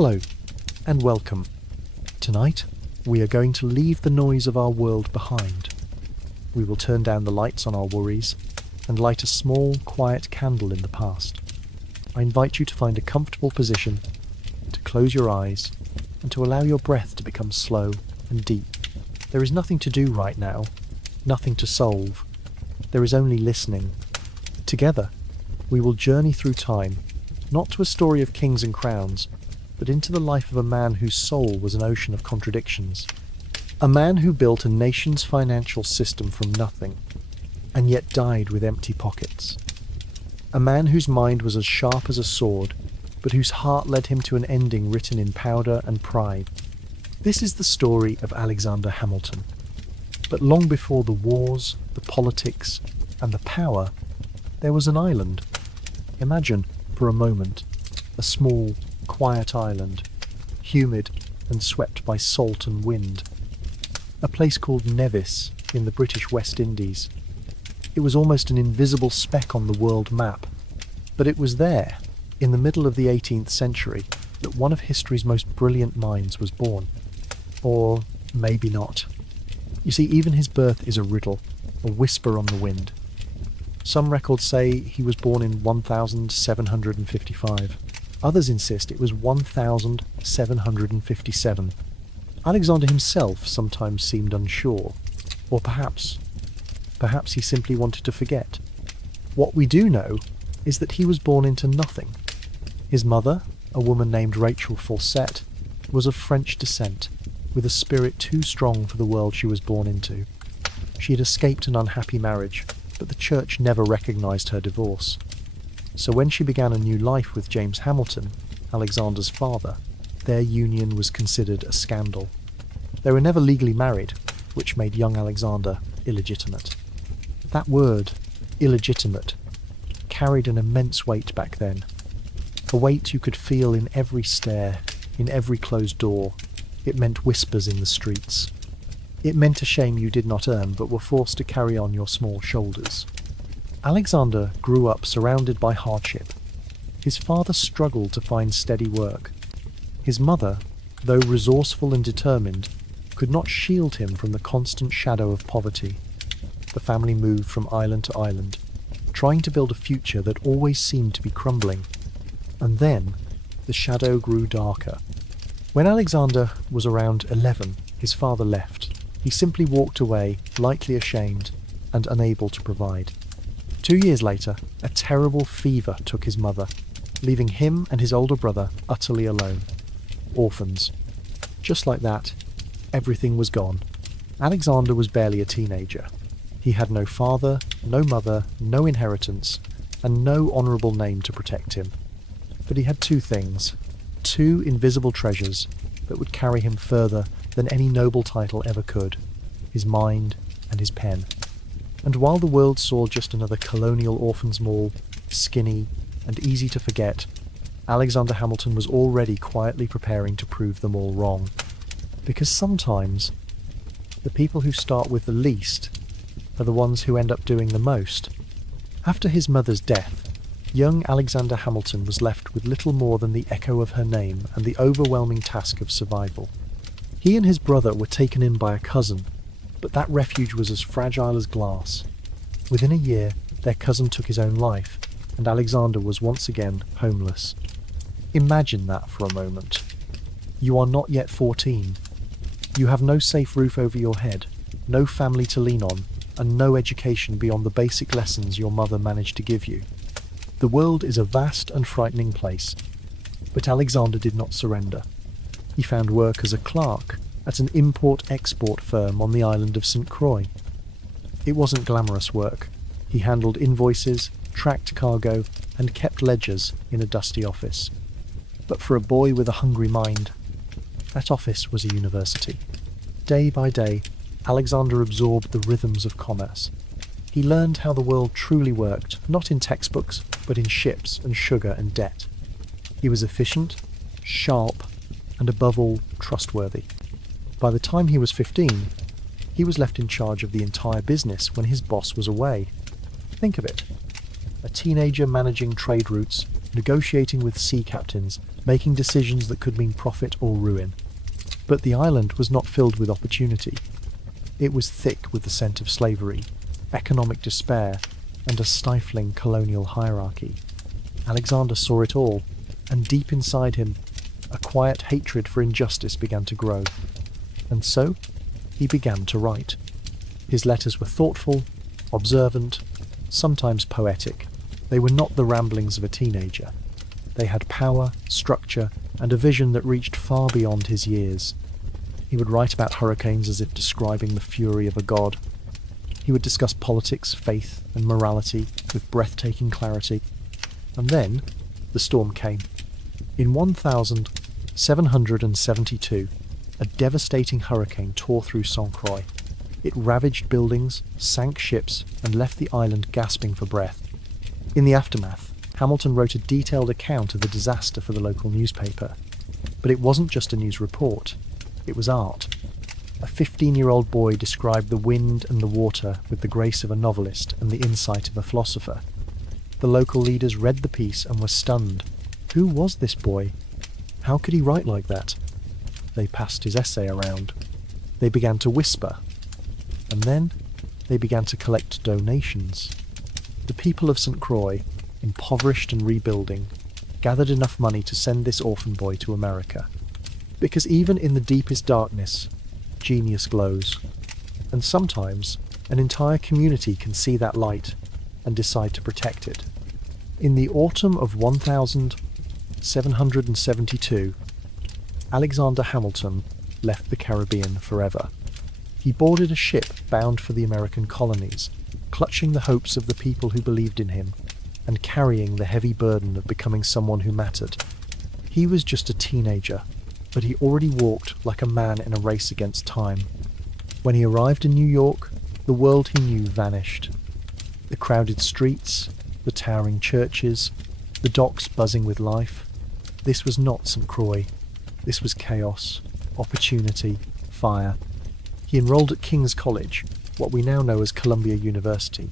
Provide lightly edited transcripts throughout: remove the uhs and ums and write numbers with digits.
Hello, and welcome. Tonight, we are going to leave the noise of our world behind. We will turn down the lights on our worries and light a small, quiet candle in the past. I invite you to find a comfortable position, to close your eyes, and to allow your breath to become slow and deep. There is nothing to do right now, nothing to solve. There is only listening. Together, we will journey through time, not to a story of kings and crowns, but into the life of a man whose soul was an ocean of contradictions. A man who built a nation's financial system from nothing, and yet died with empty pockets. A man whose mind was as sharp as a sword, but whose heart led him to an ending written in powder and pride. This is the story of Alexander Hamilton. But long before the wars, the politics, and the power, there was an island. Imagine, for a moment, a small, quiet island, humid and swept by salt and wind. A place called Nevis in the British West Indies. It was almost an invisible speck on the world map, but it was there, in the middle of the 18th century, that one of history's most brilliant minds was born. Or maybe not. You see, even his birth is a riddle, a whisper on the wind. Some records say he was born in 1755. Others insist it was 1757. Alexander himself sometimes seemed unsure, or perhaps he simply wanted to forget. What we do know is that he was born into nothing. His mother, a woman named Rachel Fawcett, was of French descent, with a spirit too strong for the world she was born into. She had escaped an unhappy marriage, but the church never recognised her divorce. So when she began a new life with James Hamilton, Alexander's father, their union was considered a scandal. They were never legally married, which made young Alexander illegitimate. That word, illegitimate, carried an immense weight back then. A weight you could feel in every stare, in every closed door. It meant whispers in the streets. It meant a shame you did not earn but were forced to carry on your small shoulders. Alexander grew up surrounded by hardship. His father struggled to find steady work. His mother, though resourceful and determined, could not shield him from the constant shadow of poverty. The family moved from island to island, trying to build a future that always seemed to be crumbling. And then, the shadow grew darker. When Alexander was around 11, his father left. He simply walked away, lightly ashamed and unable to provide. 2 years later, a terrible fever took his mother, leaving him and his older brother utterly alone. Orphans. Just like that, everything was gone. Alexander was barely a teenager. He had no father, no mother, no inheritance, and no honourable name to protect him. But he had two things, two invisible treasures that would carry him further than any noble title ever could, his mind and his pen. And while the world saw just another colonial orphans' mall, skinny and easy to forget, Alexander Hamilton was already quietly preparing to prove them all wrong. Because sometimes, the people who start with the least are the ones who end up doing the most. After his mother's death, young Alexander Hamilton was left with little more than the echo of her name and the overwhelming task of survival. He and his brother were taken in by a cousin, but that refuge was as fragile as glass. Within a year, their cousin took his own life, and Alexander was once again homeless. Imagine that for a moment. You are not yet 14. You have no safe roof over your head, no family to lean on, and no education beyond the basic lessons your mother managed to give you. The world is a vast and frightening place, but Alexander did not surrender. He found work as a clerk at an import-export firm on the island of St. Croix. It wasn't glamorous work. He handled invoices, tracked cargo, and kept ledgers in a dusty office. But for a boy with a hungry mind, that office was a university. Day by day, Alexander absorbed the rhythms of commerce. He learned how the world truly worked, not in textbooks, but in ships and sugar and debt. He was efficient, sharp, and above all, trustworthy. By the time he was 15, he was left in charge of the entire business when his boss was away. Think of it. A teenager managing trade routes, negotiating with sea captains, making decisions that could mean profit or ruin. But the island was not filled with opportunity. It was thick with the scent of slavery, economic despair, and a stifling colonial hierarchy. Alexander saw it all, and deep inside him, a quiet hatred for injustice began to grow. And so, he began to write. His letters were thoughtful, observant, sometimes poetic. They were not the ramblings of a teenager. They had power, structure, and a vision that reached far beyond his years. He would write about hurricanes as if describing the fury of a god. He would discuss politics, faith, and morality with breathtaking clarity. And then, the storm came. In 1772, a devastating hurricane tore through St. Croix. It ravaged buildings, sank ships, and left the island gasping for breath. In the aftermath, Hamilton wrote a detailed account of the disaster for the local newspaper. But it wasn't just a news report, it was art. A 15-year-old boy described the wind and the water with the grace of a novelist and the insight of a philosopher. The local leaders read the piece and were stunned. Who was this boy? How could he write like that? They passed his essay around. They began to whisper. And then they began to collect donations. The people of St. Croix, impoverished and rebuilding, gathered enough money to send this orphan boy to America. Because even in the deepest darkness, genius glows. And sometimes an entire community can see that light and decide to protect it. In the autumn of 1772, Alexander Hamilton left the Caribbean forever. He boarded a ship bound for the American colonies, clutching the hopes of the people who believed in him, and carrying the heavy burden of becoming someone who mattered. He was just a teenager, but he already walked like a man in a race against time. When he arrived in New York, the world he knew vanished. The crowded streets, the towering churches, the docks buzzing with life. This was not St. Croix. This was chaos, opportunity, fire. He enrolled at King's College, what we now know as Columbia University,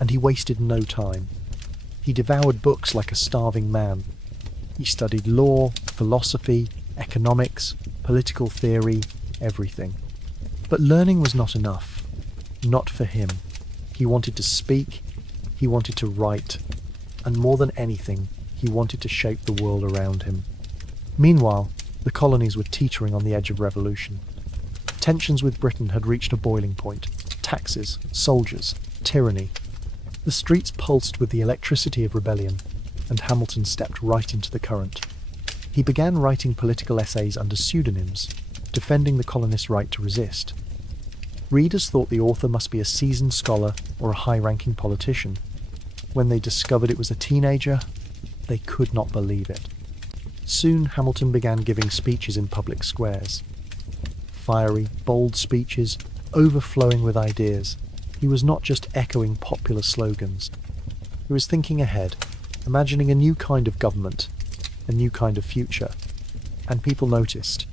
and he wasted no time. He devoured books like a starving man. He studied law, philosophy, economics, political theory, everything. But learning was not enough. Not for him. He wanted to speak, he wanted to write, and more than anything, he wanted to shape the world around him. Meanwhile, the colonies were teetering on the edge of revolution. Tensions with Britain had reached a boiling point. Taxes, soldiers, tyranny. The streets pulsed with the electricity of rebellion, and Hamilton stepped right into the current. He began writing political essays under pseudonyms, defending the colonists' right to resist. Readers thought the author must be a seasoned scholar or a high-ranking politician. When they discovered it was a teenager, they could not believe it. Soon Hamilton began giving speeches in public squares. Fiery, bold speeches, overflowing with ideas. He was not just echoing popular slogans. He was thinking ahead, imagining a new kind of government, a new kind of future. And people noticed.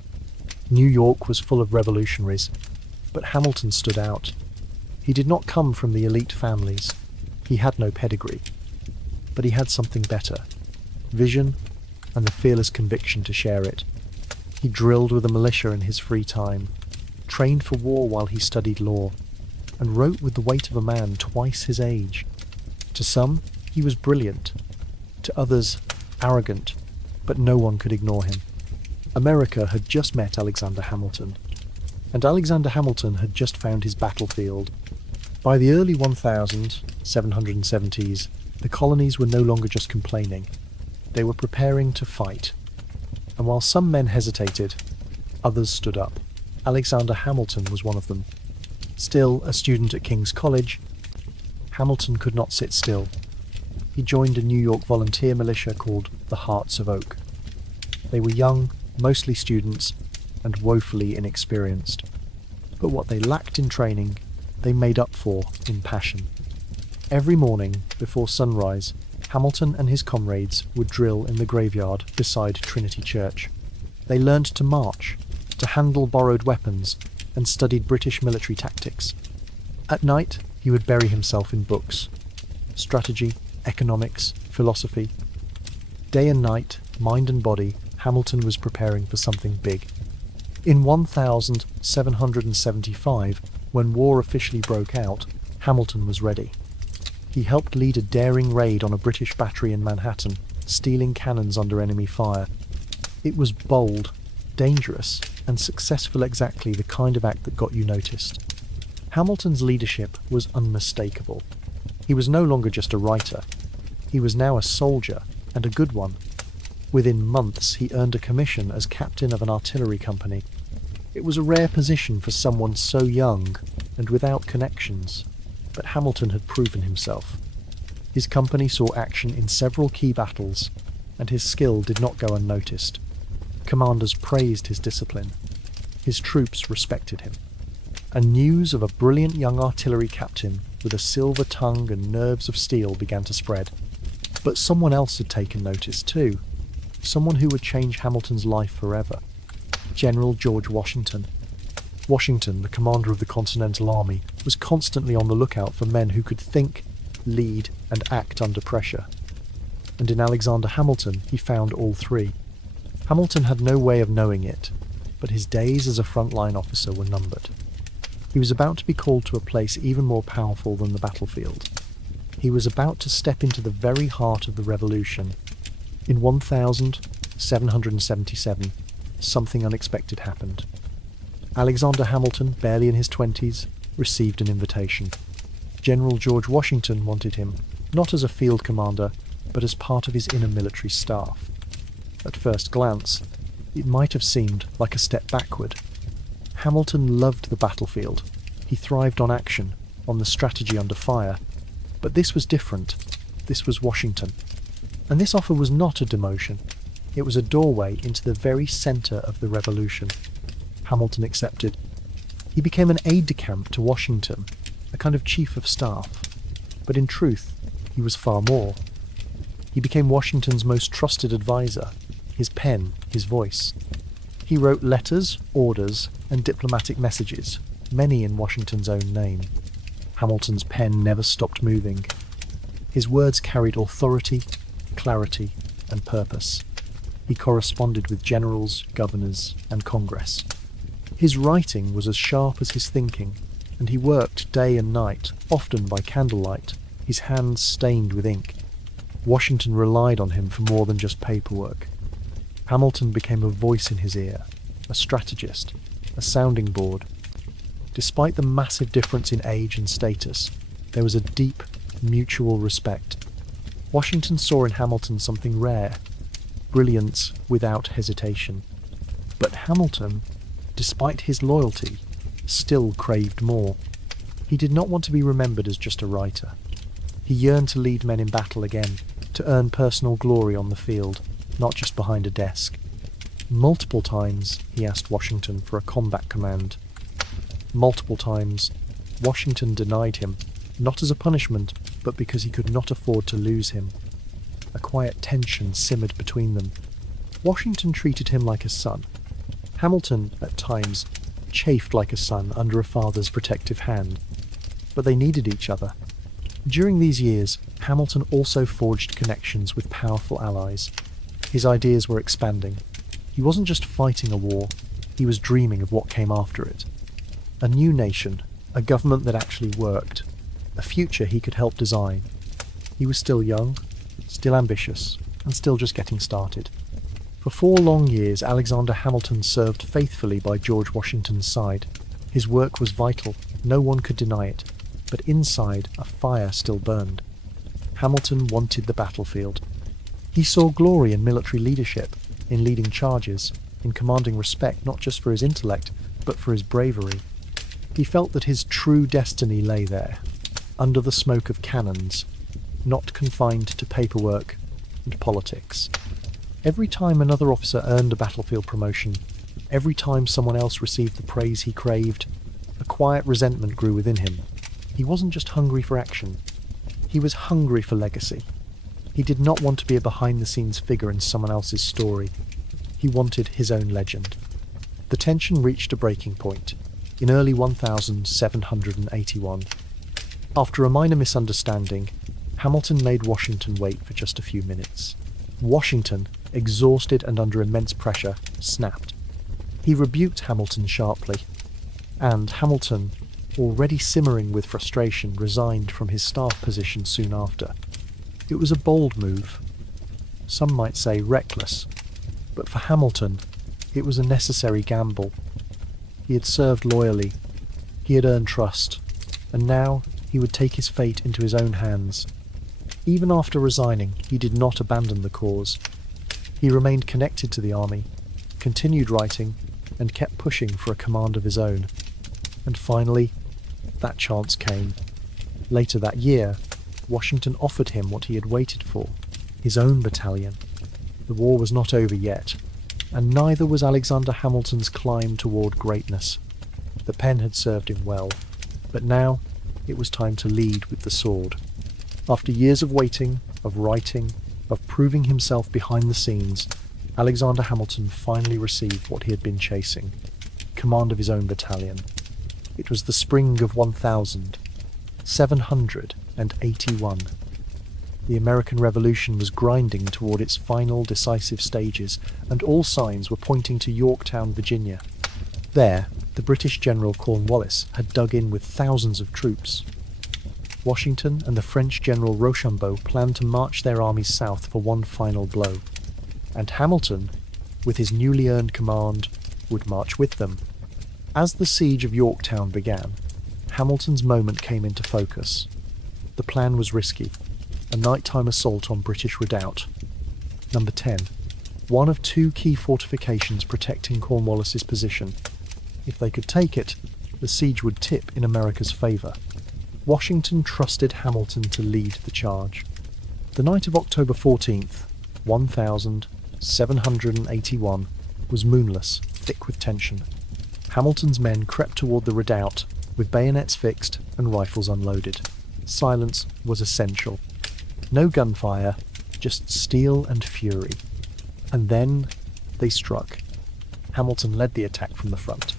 New York was full of revolutionaries, but Hamilton stood out. He did not come from the elite families. He had no pedigree. But he had something better. Vision and the fearless conviction to share it. He drilled with the militia in his free time, trained for war while he studied law, and wrote with the weight of a man twice his age. To some, he was brilliant. To others, arrogant, but no one could ignore him. America had just met Alexander Hamilton, and Alexander Hamilton had just found his battlefield. By the early 1770s, the colonies were no longer just complaining. They were preparing to fight. And while some men hesitated, others stood up. Alexander Hamilton was one of them. Still a student at King's College, Hamilton could not sit still. He joined a New York volunteer militia called the Hearts of Oak. They were young, mostly students, and woefully inexperienced. But what they lacked in training, they made up for in passion. Every morning, before sunrise, Hamilton and his comrades would drill in the graveyard beside Trinity Church. They learned to march, to handle borrowed weapons, and studied British military tactics. At night, he would bury himself in books. Strategy, economics, philosophy. Day and night, mind and body, Hamilton was preparing for something big. In 1775, when war officially broke out, Hamilton was ready. He helped lead a daring raid on a British battery in Manhattan, stealing cannons under enemy fire. It was bold, dangerous, and successful, exactly the kind of act that got you noticed. Hamilton's leadership was unmistakable. He was no longer just a writer. He was now a soldier, and a good one. Within months, he earned a commission as captain of an artillery company. It was a rare position for someone so young and without connections, but Hamilton had proven himself. His company saw action in several key battles, and his skill did not go unnoticed. Commanders praised his discipline. His troops respected him. And news of a brilliant young artillery captain with a silver tongue and nerves of steel began to spread. But someone else had taken notice too. Someone who would change Hamilton's life forever. General George Washington. Washington, the commander of the Continental Army, was constantly on the lookout for men who could think, lead, and act under pressure. And in Alexander Hamilton, he found all three. Hamilton had no way of knowing it, but his days as a frontline officer were numbered. He was about to be called to a place even more powerful than the battlefield. He was about to step into the very heart of the revolution. In 1777, something unexpected happened. Alexander Hamilton, barely in his 20s, received an invitation. General George Washington wanted him, not as a field commander, but as part of his inner military staff. At first glance, it might have seemed like a step backward. Hamilton loved the battlefield. He thrived on action, on the strategy under fire. But this was different. This was Washington. And this offer was not a demotion. It was a doorway into the very centre of the revolution. Hamilton accepted. He became an aide-de-camp to Washington, a kind of chief of staff. But in truth, he was far more. He became Washington's most trusted advisor, his pen, his voice. He wrote letters, orders, and diplomatic messages, many in Washington's own name. Hamilton's pen never stopped moving. His words carried authority, clarity, and purpose. He corresponded with generals, governors, and Congress. His writing was as sharp as his thinking, and he worked day and night, often by candlelight, his hands stained with ink. Washington relied on him for more than just paperwork. Hamilton became a voice in his ear, a strategist, a sounding board. Despite the massive difference in age and status, there was a deep, mutual respect. Washington saw in Hamilton something rare, brilliance without hesitation. But Hamilton, despite his loyalty, still craved more. He did not want to be remembered as just a writer. He yearned to lead men in battle again, to earn personal glory on the field, not just behind a desk. Multiple times he asked Washington for a combat command. Multiple times, Washington denied him, not as a punishment, but because he could not afford to lose him. A quiet tension simmered between them. Washington treated him like a son. Hamilton, at times, chafed like a son under a father's protective hand. But they needed each other. During these years, Hamilton also forged connections with powerful allies. His ideas were expanding. He wasn't just fighting a war, he was dreaming of what came after it. A new nation, a government that actually worked, a future he could help design. He was still young, still ambitious, and still just getting started. For 4 long years, Alexander Hamilton served faithfully by George Washington's side. His work was vital, no one could deny it, but inside a fire still burned. Hamilton wanted the battlefield. He saw glory in military leadership, in leading charges, in commanding respect not just for his intellect, but for his bravery. He felt that his true destiny lay there, under the smoke of cannons, not confined to paperwork and politics. Every time another officer earned a battlefield promotion, every time someone else received the praise he craved, a quiet resentment grew within him. He wasn't just hungry for action, he was hungry for legacy. He did not want to be a behind-the-scenes figure in someone else's story. He wanted his own legend. The tension reached a breaking point in early 1781. After a minor misunderstanding, Hamilton made Washington wait for just a few minutes. Washington, exhausted and under immense pressure, snapped. He rebuked Hamilton sharply, and Hamilton, already simmering with frustration, resigned from his staff position soon after. It was a bold move, some might say reckless, but for Hamilton, it was a necessary gamble. He had served loyally, he had earned trust, and now he would take his fate into his own hands. Even after resigning, he did not abandon the cause. He remained connected to the army, continued writing, and kept pushing for a command of his own. And finally, that chance came. Later that year, Washington offered him what he had waited for, his own battalion. The war was not over yet, and neither was Alexander Hamilton's climb toward greatness. The pen had served him well, but now it was time to lead with the sword. After years of waiting, of writing, of proving himself behind the scenes, Alexander Hamilton finally received what he had been chasing, command of his own battalion. It was the spring of 1781. The American Revolution was grinding toward its final decisive stages, and all signs were pointing to Yorktown, Virginia. There, the British General Cornwallis had dug in with thousands of troops. Washington and the French General Rochambeau planned to march their armies south for one final blow, and Hamilton, with his newly earned command, would march with them. As the siege of Yorktown began, Hamilton's moment came into focus. The plan was risky, a nighttime assault on British redoubt. Number 10, one of two key fortifications protecting Cornwallis's position. If they could take it, the siege would tip in America's favour. Washington trusted Hamilton to lead the charge. The night of October 14th, 1781, was moonless, thick with tension. Hamilton's men crept toward the redoubt, with bayonets fixed and rifles unloaded. Silence was essential. No gunfire, just steel and fury. And then they struck. Hamilton led the attack from the front.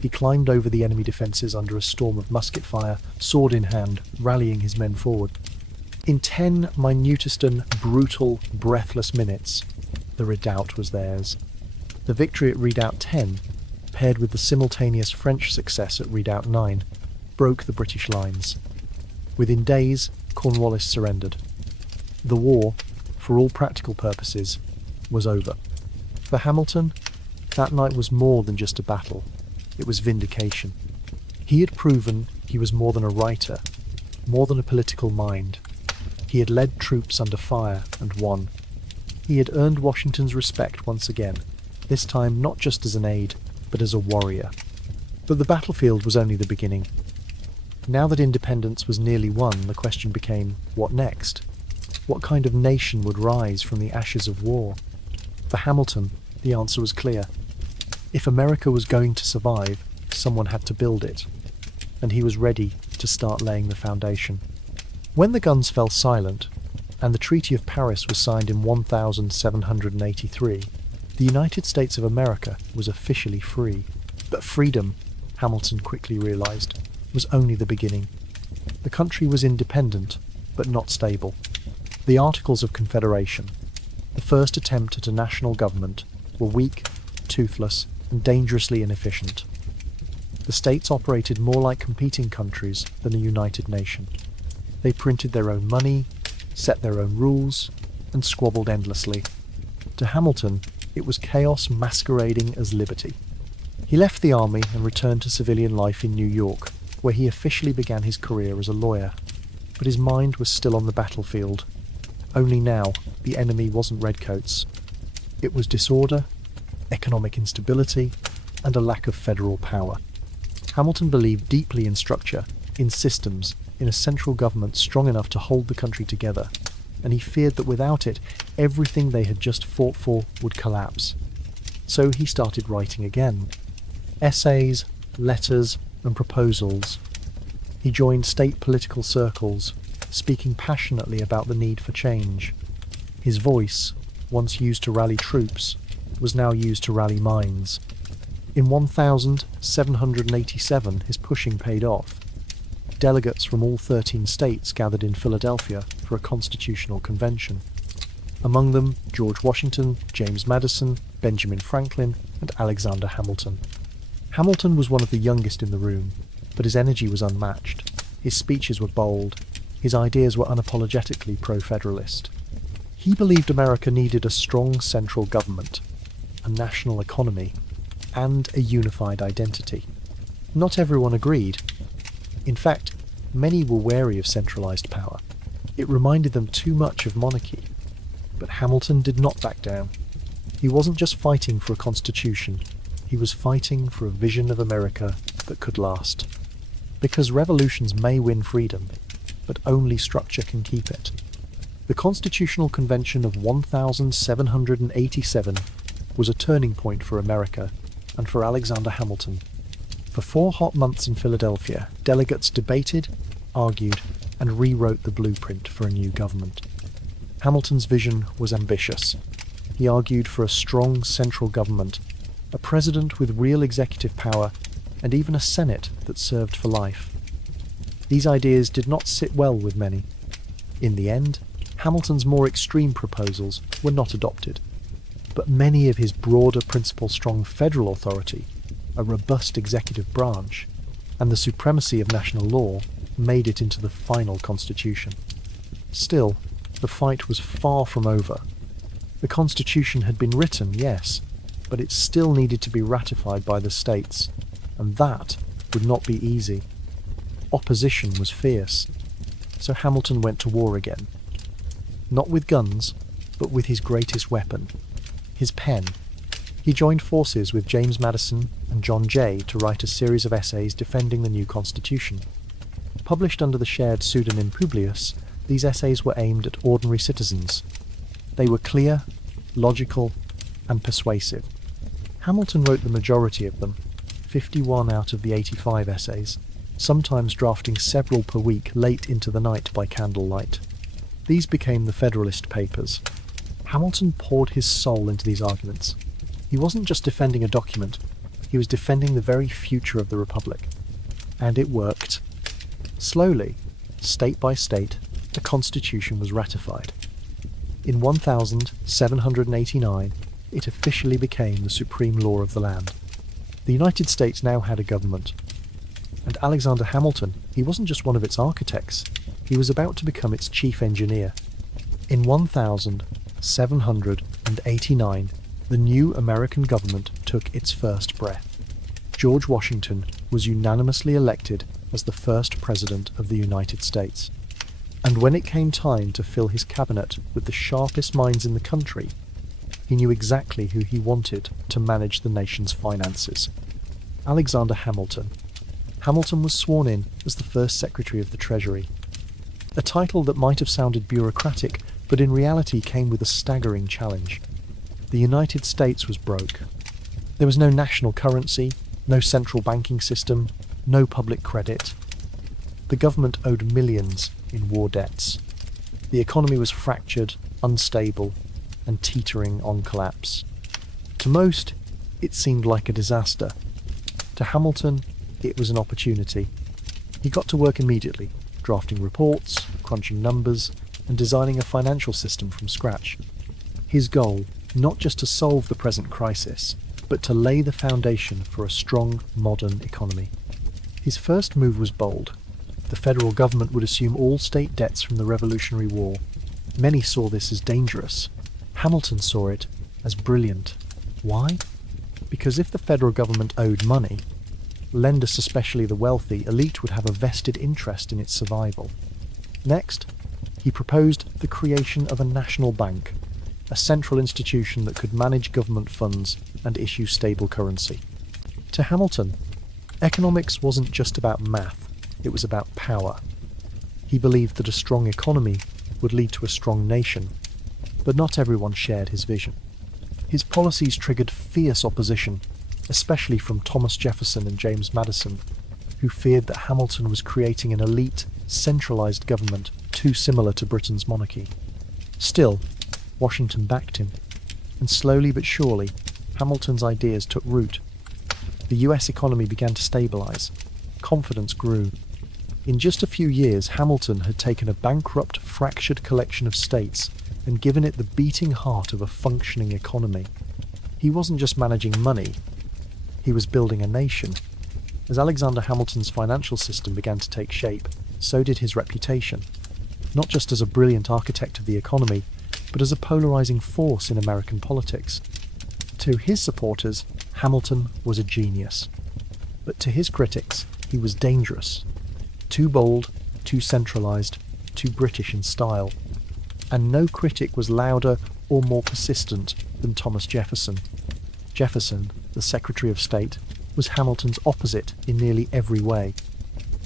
He climbed over the enemy defences under a storm of musket fire, sword in hand, rallying his men forward. In 10 minutest and brutal, breathless minutes, the redoubt was theirs. The victory at Redoubt 10, paired with the simultaneous French success at Redoubt 9, broke the British lines. Within days, Cornwallis surrendered. The war, for all practical purposes, was over. For Hamilton, that night was more than just a battle. It was vindication. He had proven he was more than a writer, more than a political mind. He had led troops under fire and won. He had earned Washington's respect once again, this time not just as an aide, but as a warrior. But the battlefield was only the beginning. Now that independence was nearly won, the question became, what next? What kind of nation would rise from the ashes of war? For Hamilton, the answer was clear. If America was going to survive, someone had to build it, and he was ready to start laying the foundation. When the guns fell silent, and the Treaty of Paris was signed in 1783, the United States of America was officially free. But freedom, Hamilton quickly realized, was only the beginning. The country was independent, but not stable. The Articles of Confederation, the first attempt at a national government, were weak, toothless, and dangerously inefficient. The states operated more like competing countries than a united nation. They printed their own money, set their own rules, and squabbled endlessly. To Hamilton, it was chaos masquerading as liberty. He left the army and returned to civilian life in New York, where he officially began his career as a lawyer. But his mind was still on the battlefield. Only now, the enemy wasn't redcoats. It was disorder, economic instability, and a lack of federal power. Hamilton believed deeply in structure, in systems, in a central government strong enough to hold the country together, and he feared that without it, everything they had just fought for would collapse. So he started writing again. Essays, letters, and proposals. He joined state political circles, speaking passionately about the need for change. His voice, once used to rally troops, was now used to rally minds. In 1787, his pushing paid off. Delegates from all 13 states gathered in Philadelphia for a constitutional convention. Among them, George Washington, James Madison, Benjamin Franklin, and Alexander Hamilton. Hamilton was one of the youngest in the room, but his energy was unmatched. His speeches were bold. His ideas were unapologetically pro-federalist. He believed America needed a strong central government, a national economy, and a unified identity. Not everyone agreed. In fact, many were wary of centralized power. It reminded them too much of monarchy. But Hamilton did not back down. He wasn't just fighting for a constitution, he was fighting for a vision of America that could last. Because revolutions may win freedom, but only structure can keep it. The Constitutional Convention of 1787 was a turning point for America and for Alexander Hamilton. For 4 hot months in Philadelphia, delegates debated, argued, and rewrote the blueprint for a new government. Hamilton's vision was ambitious. He argued for a strong central government, a president with real executive power, and even a Senate that served for life. These ideas did not sit well with many. In the end, Hamilton's more extreme proposals were not adopted, but many of his broader principle-strong federal authority, a robust executive branch, and the supremacy of national law made it into the final constitution. Still, the fight was far from over. The Constitution had been written, yes, but it still needed to be ratified by the states, and that would not be easy. Opposition was fierce, so Hamilton went to war again. Not with guns, but with his greatest weapon, his pen. He joined forces with James Madison and John Jay to write a series of essays defending the new Constitution. Published under the shared pseudonym Publius, these essays were aimed at ordinary citizens. They were clear, logical, and persuasive. Hamilton wrote the majority of them, 51 out of the 85 essays, sometimes drafting several per week late into the night by candlelight. These became the Federalist Papers. Hamilton poured his soul into these arguments. He wasn't just defending a document, he was defending the very future of the Republic. And it worked. Slowly, state by state, the Constitution was ratified. In 1789, it officially became the supreme law of the land. The United States now had a government. And Alexander Hamilton, he wasn't just one of its architects, he was about to become its chief engineer. In 1789, the new American government took its first breath. George Washington was unanimously elected as the first president of the United States. And when it came time to fill his cabinet with the sharpest minds in the country, he knew exactly who he wanted to manage the nation's finances. Alexander Hamilton. Hamilton was sworn in as the first Secretary of the Treasury. A title that might have sounded bureaucratic, but in reality came with a staggering challenge. The United States was broke. There was no national currency, no central banking system, no public credit. The government owed millions in war debts. The economy was fractured, unstable, and teetering on collapse. To most, it seemed like a disaster. To Hamilton, it was an opportunity. He got to work immediately, drafting reports, crunching numbers, and designing a financial system from scratch. His goal, not just to solve the present crisis, but to lay the foundation for a strong, modern economy. His first move was bold. The federal government would assume all state debts from the Revolutionary War. Many saw this as dangerous. Hamilton saw it as brilliant. Why? Because if the federal government owed money, lenders, especially the wealthy elite, would have a vested interest in its survival. Next, he proposed the creation of a national bank, a central institution that could manage government funds and issue stable currency. To Hamilton, economics wasn't just about math, it was about power. He believed that a strong economy would lead to a strong nation, but not everyone shared his vision. His policies triggered fierce opposition, especially from Thomas Jefferson and James Madison, who feared that Hamilton was creating an elite, centralized government too similar to Britain's monarchy. Still, Washington backed him, and slowly but surely, Hamilton's ideas took root. The US economy began to stabilize. Confidence grew. In just a few years, Hamilton had taken a bankrupt, fractured collection of states and given it the beating heart of a functioning economy. He wasn't just managing money, he was building a nation. As Alexander Hamilton's financial system began to take shape, so did his reputation, not just as a brilliant architect of the economy, but as a polarizing force in American politics. To his supporters, Hamilton was a genius. But to his critics, he was dangerous. Too bold, too centralized, too British in style. And no critic was louder or more persistent than Thomas Jefferson. Jefferson, the Secretary of State, was Hamilton's opposite in nearly every way.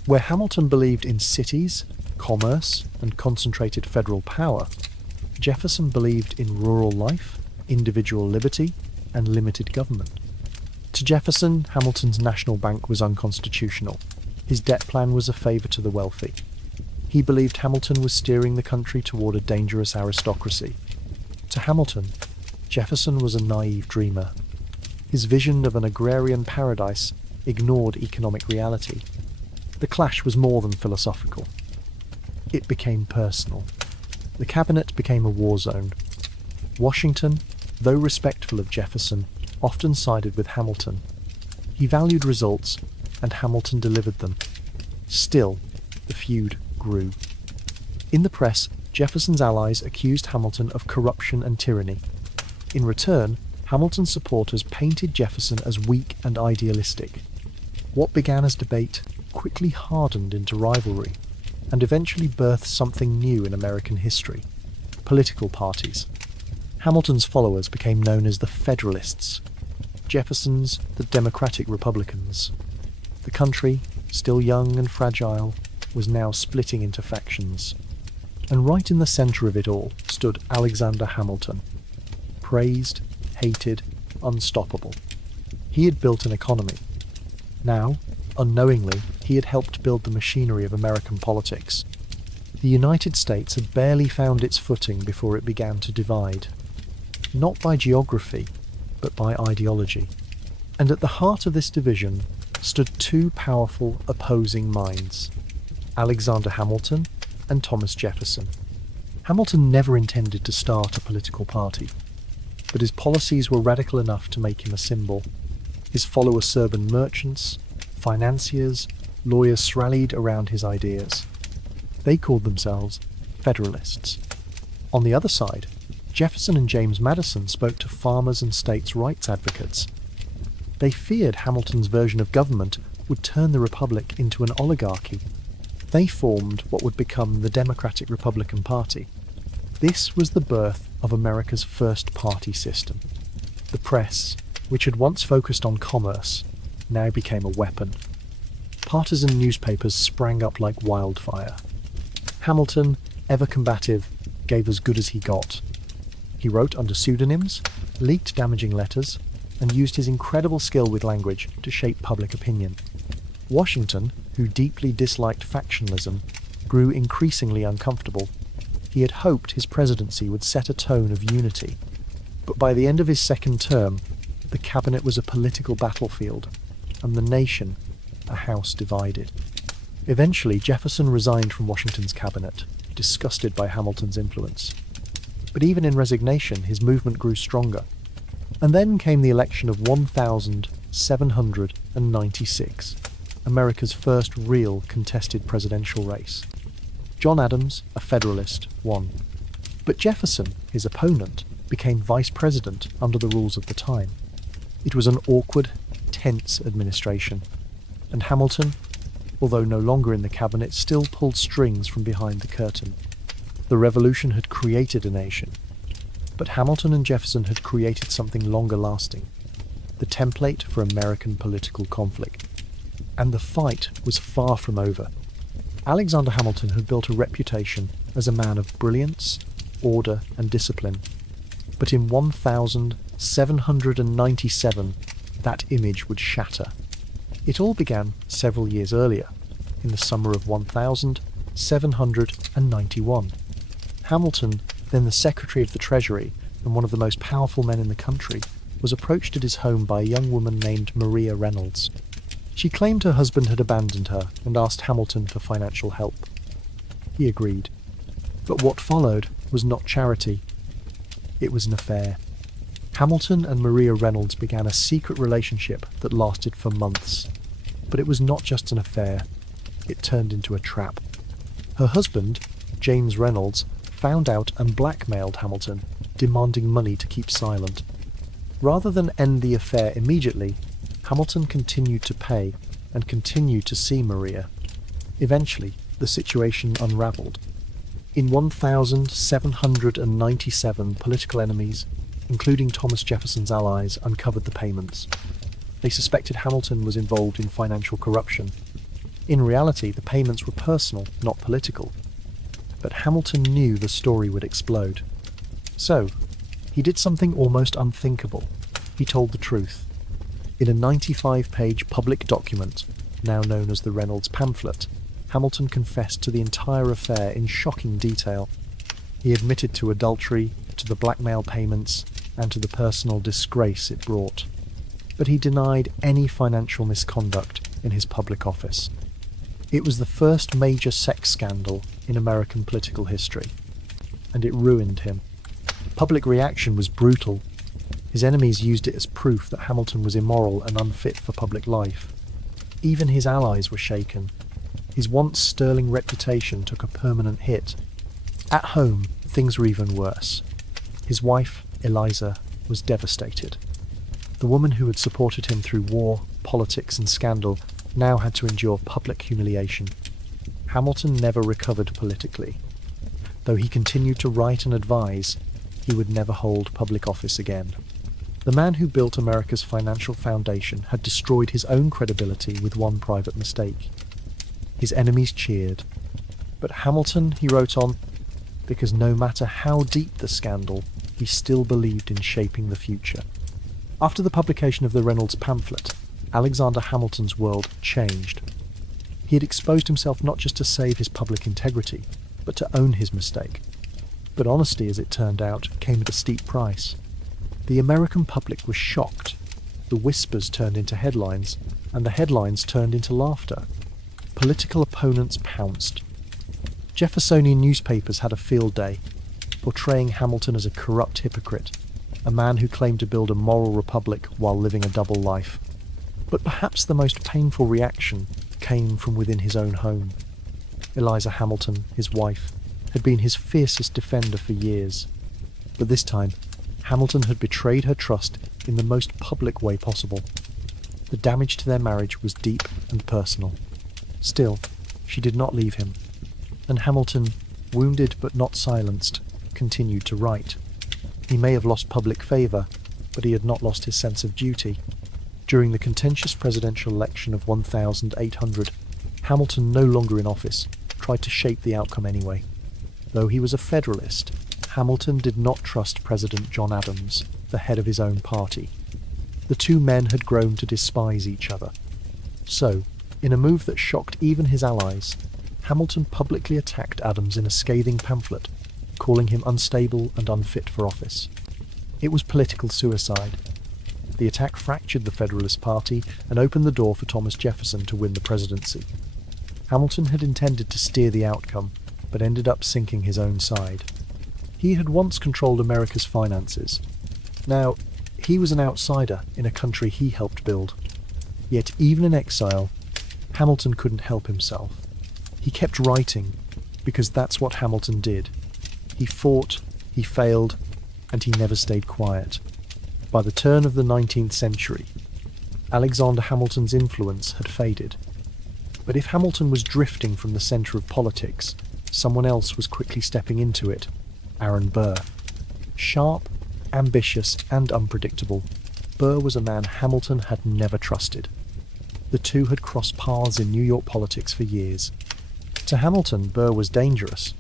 Where Hamilton believed in cities, commerce, and concentrated federal power, Jefferson believed in rural life, individual liberty, and limited government. To Jefferson, Hamilton's national bank was unconstitutional. His debt plan was a favour to the wealthy. He believed Hamilton was steering the country toward a dangerous aristocracy. To Hamilton, Jefferson was a naive dreamer. His vision of an agrarian paradise ignored economic reality. The clash was more than philosophical. It became personal. The cabinet became a war zone. Washington, though respectful of Jefferson, often sided with Hamilton. He valued results, and Hamilton delivered them. Still, the feud grew. In the press, Jefferson's allies accused Hamilton of corruption and tyranny. In return, Hamilton's supporters painted Jefferson as weak and idealistic. What began as debate quickly hardened into rivalry, and eventually birthed something new in American history: political parties. Hamilton's followers became known as the Federalists, Jefferson's the Democratic Republicans. The country, still young and fragile, was now splitting into factions. And right in the centre of it all stood Alexander Hamilton. Praised, hated, unstoppable. He had built an economy. Now, unknowingly, he had helped build the machinery of American politics. The United States had barely found its footing before it began to divide. Not by geography, but by ideology. And at the heart of this division stood two powerful opposing minds: Alexander Hamilton and Thomas Jefferson. Hamilton never intended to start a political party, but his policies were radical enough to make him a symbol. His followers, urban merchants, financiers, lawyers rallied around his ideas. They called themselves Federalists. On the other side, Jefferson and James Madison spoke to farmers and states' rights advocates. They feared Hamilton's version of government would turn the Republic into an oligarchy. They formed what would become the Democratic Republican Party. This was the birth of America's first party system. The press, which had once focused on commerce, now became a weapon. Partisan newspapers sprang up like wildfire. Hamilton, ever combative, gave as good as he got. He wrote under pseudonyms, leaked damaging letters, and used his incredible skill with language to shape public opinion. Washington, who deeply disliked factionalism, grew increasingly uncomfortable. He had hoped his presidency would set a tone of unity. But by the end of his second term, the cabinet was a political battlefield, and the nation a house divided. Eventually, Jefferson resigned from Washington's cabinet, disgusted by Hamilton's influence. But even in resignation, his movement grew stronger. And then came the election of 1796, America's first real contested presidential race. John Adams, a Federalist, won. But Jefferson, his opponent, became vice president under the rules of the time. It was an awkward, tense administration, and Hamilton, although no longer in the cabinet, still pulled strings from behind the curtain. The revolution had created a nation, but Hamilton and Jefferson had created something longer lasting, the template for American political conflict. And the fight was far from over. Alexander Hamilton had built a reputation as a man of brilliance, order, and discipline. But in 1797, that image would shatter. It all began several years earlier, in the summer of 1791. Hamilton, then the Secretary of the Treasury and one of the most powerful men in the country, was approached at his home by a young woman named Maria Reynolds. She claimed her husband had abandoned her and asked Hamilton for financial help. He agreed. But what followed was not charity. It was an affair. Hamilton and Maria Reynolds began a secret relationship that lasted for months. But it was not just an affair. It turned into a trap. Her husband, James Reynolds, found out and blackmailed Hamilton, demanding money to keep silent. Rather than end the affair immediately, Hamilton continued to pay and continued to see Maria. Eventually, the situation unravelled. In 1,797 political enemies, including Thomas Jefferson's allies, uncovered the payments. They suspected Hamilton was involved in financial corruption. In reality, the payments were personal, not political. But Hamilton knew the story would explode. So, he did something almost unthinkable. He told the truth. In a 95-page public document, now known as the Reynolds pamphlet, Hamilton confessed to the entire affair in shocking detail. He admitted to adultery, to the blackmail payments, and to the personal disgrace it brought. But he denied any financial misconduct in his public office. It was the first major sex scandal in American political history, and it ruined him. Public reaction was brutal. His enemies used it as proof that Hamilton was immoral and unfit for public life. Even his allies were shaken. His once sterling reputation took a permanent hit. At home, things were even worse. His wife, Eliza, was devastated. The woman who had supported him through war, politics, and scandal now had to endure public humiliation. Hamilton never recovered politically. Though he continued to write and advise, he would never hold public office again. The man who built America's financial foundation had destroyed his own credibility with one private mistake. His enemies cheered. But Hamilton, he wrote on, because no matter how deep the scandal, he still believed in shaping the future. After the publication of the Reynolds pamphlet, Alexander Hamilton's world changed. He had exposed himself not just to save his public integrity, but to own his mistake. But honesty, as it turned out, came at a steep price. The American public was shocked. The whispers turned into headlines, and the headlines turned into laughter. Political opponents pounced. Jeffersonian newspapers had a field day, portraying Hamilton as a corrupt hypocrite, a man who claimed to build a moral republic while living a double life. But perhaps the most painful reaction came from within his own home. Eliza Hamilton, his wife, had been his fiercest defender for years. But this time, Hamilton had betrayed her trust in the most public way possible. The damage to their marriage was deep and personal. Still, she did not leave him, and Hamilton, wounded but not silenced, continued to write. He may have lost public favour, but he had not lost his sense of duty. During the contentious presidential election of 1800, Hamilton, no longer in office, tried to shape the outcome anyway. Though he was a Federalist, Hamilton did not trust President John Adams, the head of his own party. The two men had grown to despise each other. So, in a move that shocked even his allies, Hamilton publicly attacked Adams in a scathing pamphlet, calling him unstable and unfit for office. It was political suicide. The attack fractured the Federalist Party and opened the door for Thomas Jefferson to win the presidency. Hamilton had intended to steer the outcome, but ended up sinking his own side. He had once controlled America's finances. Now, he was an outsider in a country he helped build. Yet even in exile, Hamilton couldn't help himself. He kept writing, because that's what Hamilton did. He fought, he failed, and he never stayed quiet. By the turn of the 19th century, Alexander Hamilton's influence had faded. But if Hamilton was drifting from the centre of politics, someone else was quickly stepping into it, Aaron Burr. Sharp, ambitious, and unpredictable, Burr was a man Hamilton had never trusted. The two had crossed paths in New York politics for years. To Hamilton, Burr was dangerous,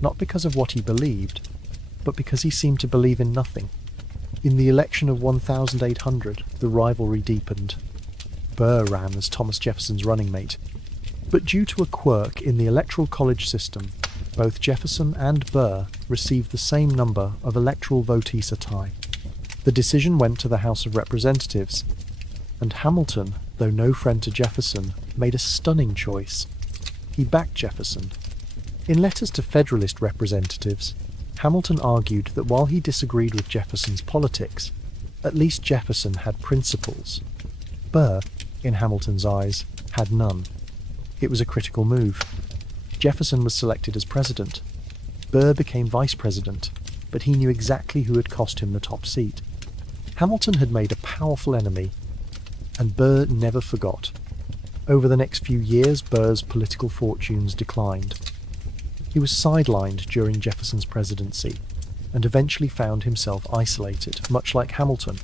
not because of what he believed, but because he seemed to believe in nothing. In the election of 1800, the rivalry deepened. Burr ran as Thomas Jefferson's running mate, but due to a quirk in the electoral college system, both Jefferson and Burr received the same number of electoral votees a tie. The decision went to the House of Representatives, and Hamilton, though no friend to Jefferson, made a stunning choice. He backed Jefferson. In letters to Federalist representatives, Hamilton argued that while he disagreed with Jefferson's politics, at least Jefferson had principles. Burr, in Hamilton's eyes, had none. It was a critical move. Jefferson was selected as president. Burr became vice president, but he knew exactly who had cost him the top seat. Hamilton had made a powerful enemy, and Burr never forgot. Over the next few years, Burr's political fortunes declined. He was sidelined during Jefferson's presidency, and eventually found himself isolated, much like Hamilton.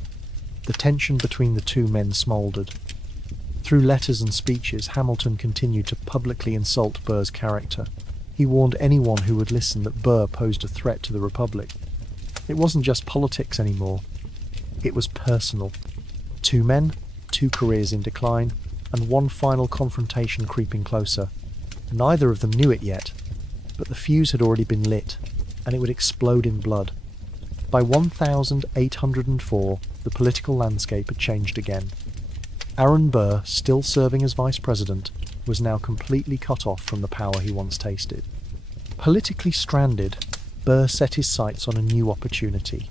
The tension between the two men smouldered. Through letters and speeches, Hamilton continued to publicly insult Burr's character. He warned anyone who would listen that Burr posed a threat to the Republic. It wasn't just politics anymore. It was personal. Two men, two careers in decline, and one final confrontation creeping closer. Neither of them knew it yet, but the fuse had already been lit, and it would explode in blood. By 1804, the political landscape had changed again. Aaron Burr, still serving as vice president, was now completely cut off from the power he once tasted. Politically stranded, Burr set his sights on a new opportunity: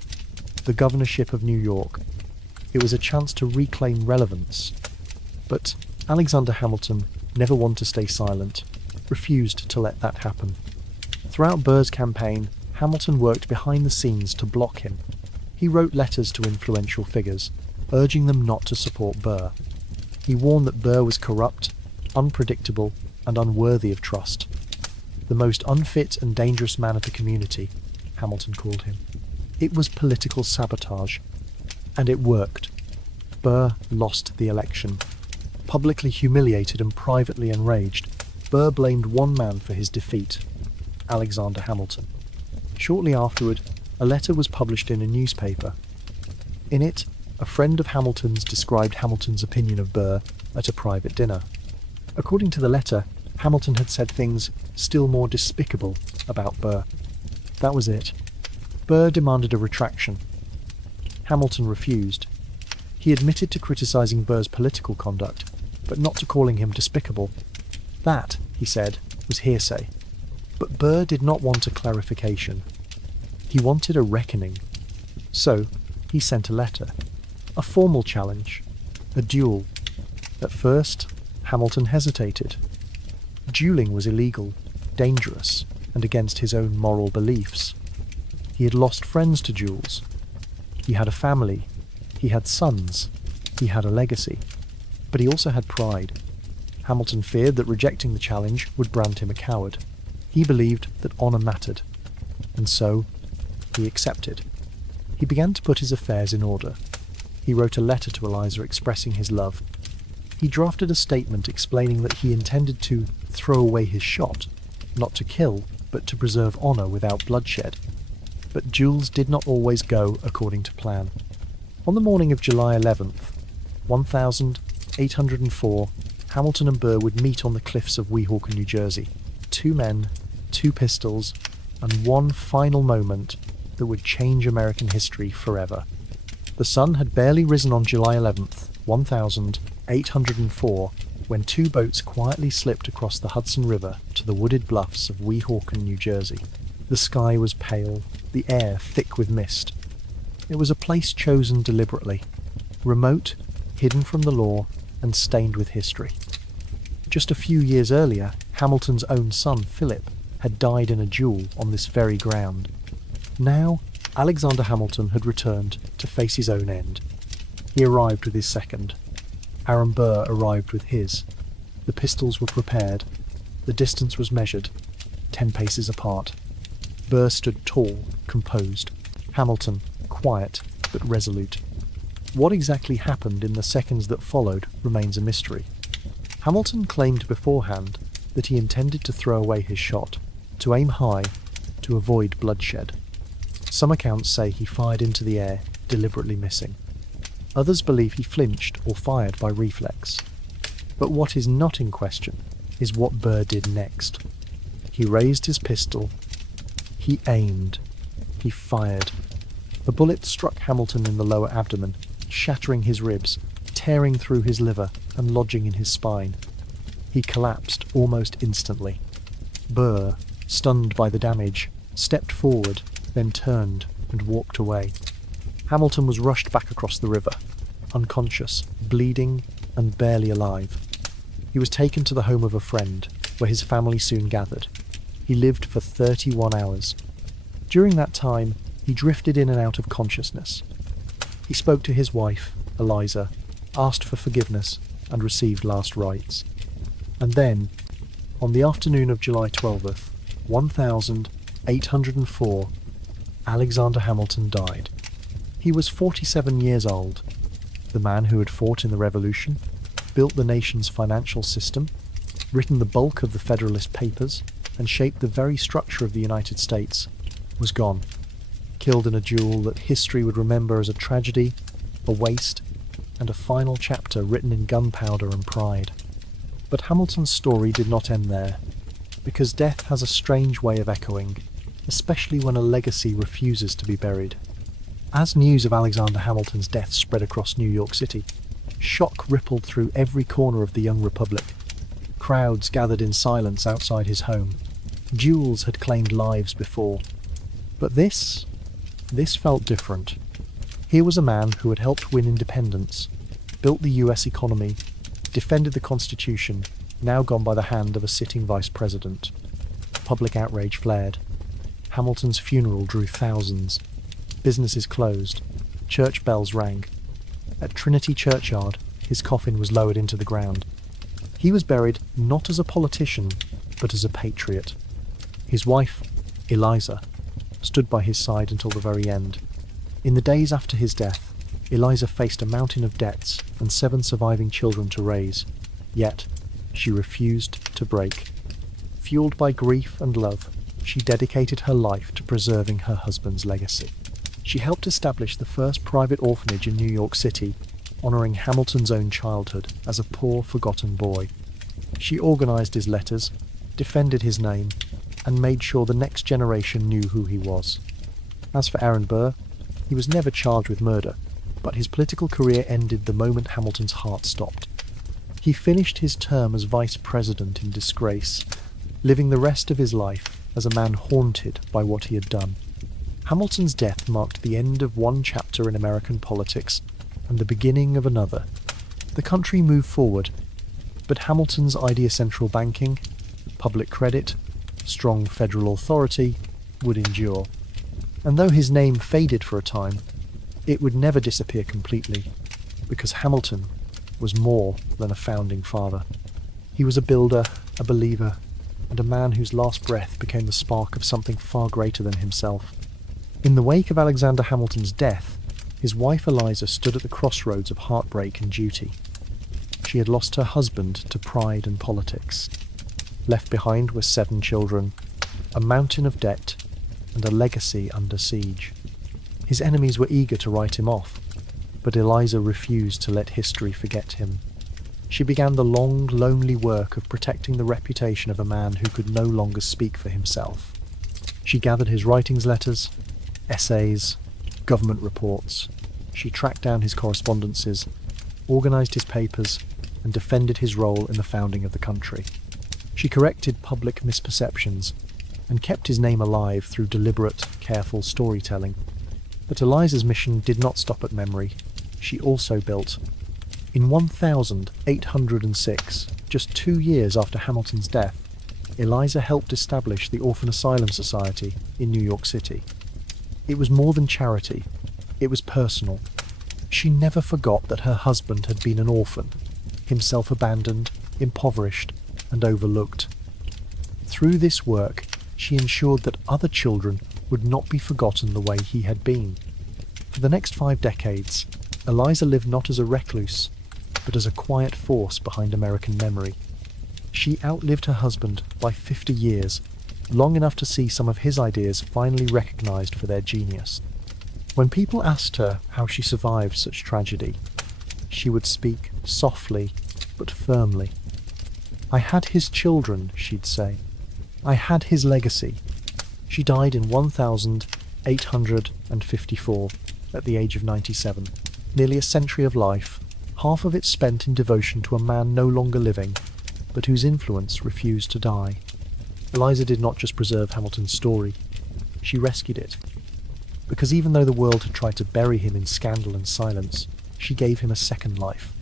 the governorship of New York. It was a chance to reclaim relevance. But Alexander Hamilton never wanted to stay silent, refused to let that happen. Throughout Burr's campaign, Hamilton worked behind the scenes to block him. He wrote letters to influential figures, urging them not to support Burr. He warned that Burr was corrupt, unpredictable, and unworthy of trust. The most unfit and dangerous man of the community, Hamilton called him. It was political sabotage, and it worked. Burr lost the election. Publicly humiliated and privately enraged, Burr blamed one man for his defeat: Alexander Hamilton. Shortly afterward, a letter was published in a newspaper. In it, a friend of Hamilton's described Hamilton's opinion of Burr at a private dinner. According to the letter, Hamilton had said things still more despicable about Burr. That was it. Burr demanded a retraction. Hamilton refused. He admitted to criticising Burr's political conduct, but not to calling him despicable. That, he said, was hearsay. But Burr did not want a clarification. He wanted a reckoning. So, he sent a letter. A formal challenge. A duel. At first, Hamilton hesitated. Dueling was illegal, dangerous, and against his own moral beliefs. He had lost friends to duels. He had a family. He had sons. He had a legacy. But he also had pride. Hamilton feared that rejecting the challenge would brand him a coward. He believed that honour mattered. And so, he accepted. He began to put his affairs in order. He wrote a letter to Eliza expressing his love. He drafted a statement explaining that he intended to throw away his shot, not to kill, but to preserve honour without bloodshed. But duels did not always go according to plan. On the morning of July 11th, 1804, Hamilton and Burr would meet on the cliffs of Weehawken, New Jersey. Two men, two pistols, and one final moment that would change American history forever. The sun had barely risen on July 11th, 1804, when two boats quietly slipped across the Hudson River to the wooded bluffs of Weehawken, New Jersey. The sky was pale, the air thick with mist. It was a place chosen deliberately, remote, hidden from the law, and stained with history. Just a few years earlier, Hamilton's own son, Philip, had died in a duel on this very ground. Now, Alexander Hamilton had returned to face his own end. He arrived with his second. Aaron Burr arrived with his. The pistols were prepared. The distance was measured, 10 paces apart. Burr stood tall, composed. Hamilton, quiet, but resolute. What exactly happened in the seconds that followed remains a mystery. Hamilton claimed beforehand that he intended to throw away his shot, to aim high, to avoid bloodshed. Some accounts say he fired into the air, deliberately missing. Others believe he flinched or fired by reflex. But what is not in question is what Burr did next. He raised his pistol. He aimed. He fired. The bullet struck Hamilton in the lower abdomen, shattering his ribs, tearing through his liver, and lodging in his spine. He collapsed almost instantly. Burr, stunned by the damage, stepped forward, then turned and walked away. Hamilton was rushed back across the river, unconscious, bleeding, and barely alive. He was taken to the home of a friend, where his family soon gathered. He lived for 31 hours. During that time, he drifted in and out of consciousness. He spoke to his wife, Eliza, asked for forgiveness, and received last rites. And then, on the afternoon of July 12th, 1804, Alexander Hamilton died. He was 47 years old, the man who had fought in the Revolution, built the nation's financial system, written the bulk of the Federalist Papers, and shaped the very structure of the United States, was gone, killed in a duel that history would remember as a tragedy, a waste, and a final chapter written in gunpowder and pride. But Hamilton's story did not end there, because death has a strange way of echoing, especially when a legacy refuses to be buried. As news of Alexander Hamilton's death spread across New York City, shock rippled through every corner of the young republic. Crowds gathered in silence outside his home. Duels had claimed lives before. But this felt different. Here was a man who had helped win independence, built the US economy, defended the Constitution, now gone by the hand of a sitting vice president. Public outrage flared. Hamilton's funeral drew thousands. Businesses closed. Church bells rang. At Trinity Churchyard, his coffin was lowered into the ground. He was buried not as a politician, but as a patriot. His wife, Eliza, stood by his side until the very end. In the days after his death, Eliza faced a mountain of debts and 7 surviving children to raise. Yet, she refused to break. Fueled by grief and love, she dedicated her life to preserving her husband's legacy. She helped establish the first private orphanage in New York City, honouring Hamilton's own childhood as a poor, forgotten boy. She organised his letters, defended his name, and made sure the next generation knew who he was. As for Aaron Burr, he was never charged with murder, but his political career ended the moment Hamilton's heart stopped. He finished his term as vice president in disgrace, living the rest of his life as a man haunted by what he had done. Hamilton's death marked the end of one chapter in American politics and the beginning of another. The country moved forward, but Hamilton's idea central banking, public credit, strong federal authority would endure. And though his name faded for a time, it would never disappear completely, because Hamilton was more than a founding father. He was a builder, a believer, and a man whose last breath became the spark of something far greater than himself. In the wake of Alexander Hamilton's death, his wife Eliza stood at the crossroads of heartbreak and duty. She had lost her husband to pride and politics. Left behind were 7 children, a mountain of debt, and a legacy under siege. His enemies were eager to write him off, but Eliza refused to let history forget him. She began the long, lonely work of protecting the reputation of a man who could no longer speak for himself. She gathered his writings letters, essays, government reports. She tracked down his correspondences, organised his papers, and defended his role in the founding of the country. She corrected public misperceptions and kept his name alive through deliberate, careful storytelling. But Eliza's mission did not stop at memory. She also built. In 1806, just 2 years after Hamilton's death, Eliza helped establish the Orphan Asylum Society in New York City. It was more than charity. It was personal. She never forgot that her husband had been an orphan, himself abandoned, impoverished, and overlooked. Through this work, she ensured that other children would not be forgotten the way he had been. For the next 5 decades, Eliza lived not as a recluse, but as a quiet force behind American memory. She outlived her husband by 50 years, long enough to see some of his ideas finally recognised for their genius. When people asked her how she survived such tragedy, she would speak softly but firmly. "I had his children," she'd say. "I had his legacy." She died in 1854 at the age of 97. Nearly a century of life, half of it spent in devotion to a man no longer living, but whose influence refused to die. Eliza did not just preserve Hamilton's story, she rescued it, because even though the world had tried to bury him in scandal and silence, she gave him a second life,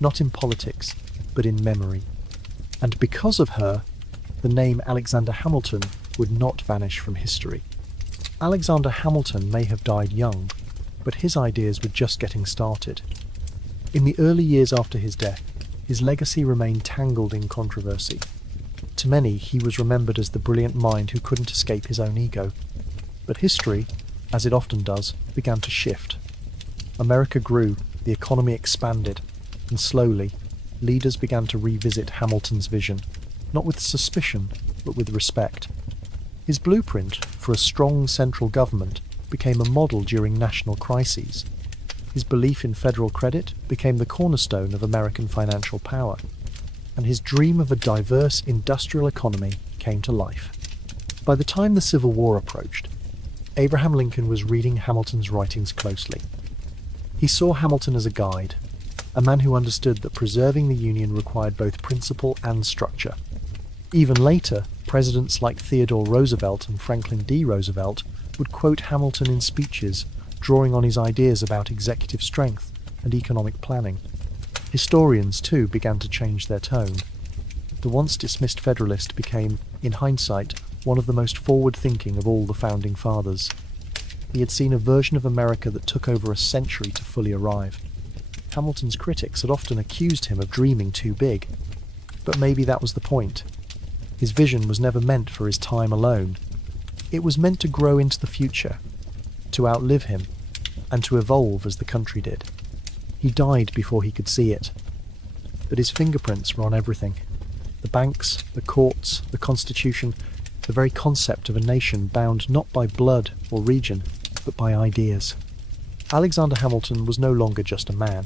not in politics, but in memory. And because of her, the name Alexander Hamilton would not vanish from history. Alexander Hamilton may have died young, but his ideas were just getting started. In the early years after his death, his legacy remained tangled in controversy. To many, he was remembered as the brilliant mind who couldn't escape his own ego. But history, as it often does, began to shift. America grew, the economy expanded, and slowly, leaders began to revisit Hamilton's vision, not with suspicion, but with respect. His blueprint for a strong central government became a model during national crises. His belief in federal credit became the cornerstone of American financial power, and his dream of a diverse industrial economy came to life. By the time the Civil War approached, Abraham Lincoln was reading Hamilton's writings closely. He saw Hamilton as a guide, a man who understood that preserving the Union required both principle and structure. Even later, presidents like Theodore Roosevelt and Franklin D. Roosevelt would quote Hamilton in speeches, drawing on his ideas about executive strength and economic planning. Historians, too, began to change their tone. The once dismissed Federalist became, in hindsight, one of the most forward-thinking of all the Founding Fathers. He had seen a version of America that took over a century to fully arrive. Hamilton's critics had often accused him of dreaming too big, but maybe that was the point. His vision was never meant for his time alone. It was meant to grow into the future, to outlive him, and to evolve as the country did. He died before he could see it, but his fingerprints were on everything. The banks, the courts, the Constitution, the very concept of a nation bound not by blood or region, but by ideas. Alexander Hamilton was no longer just a man.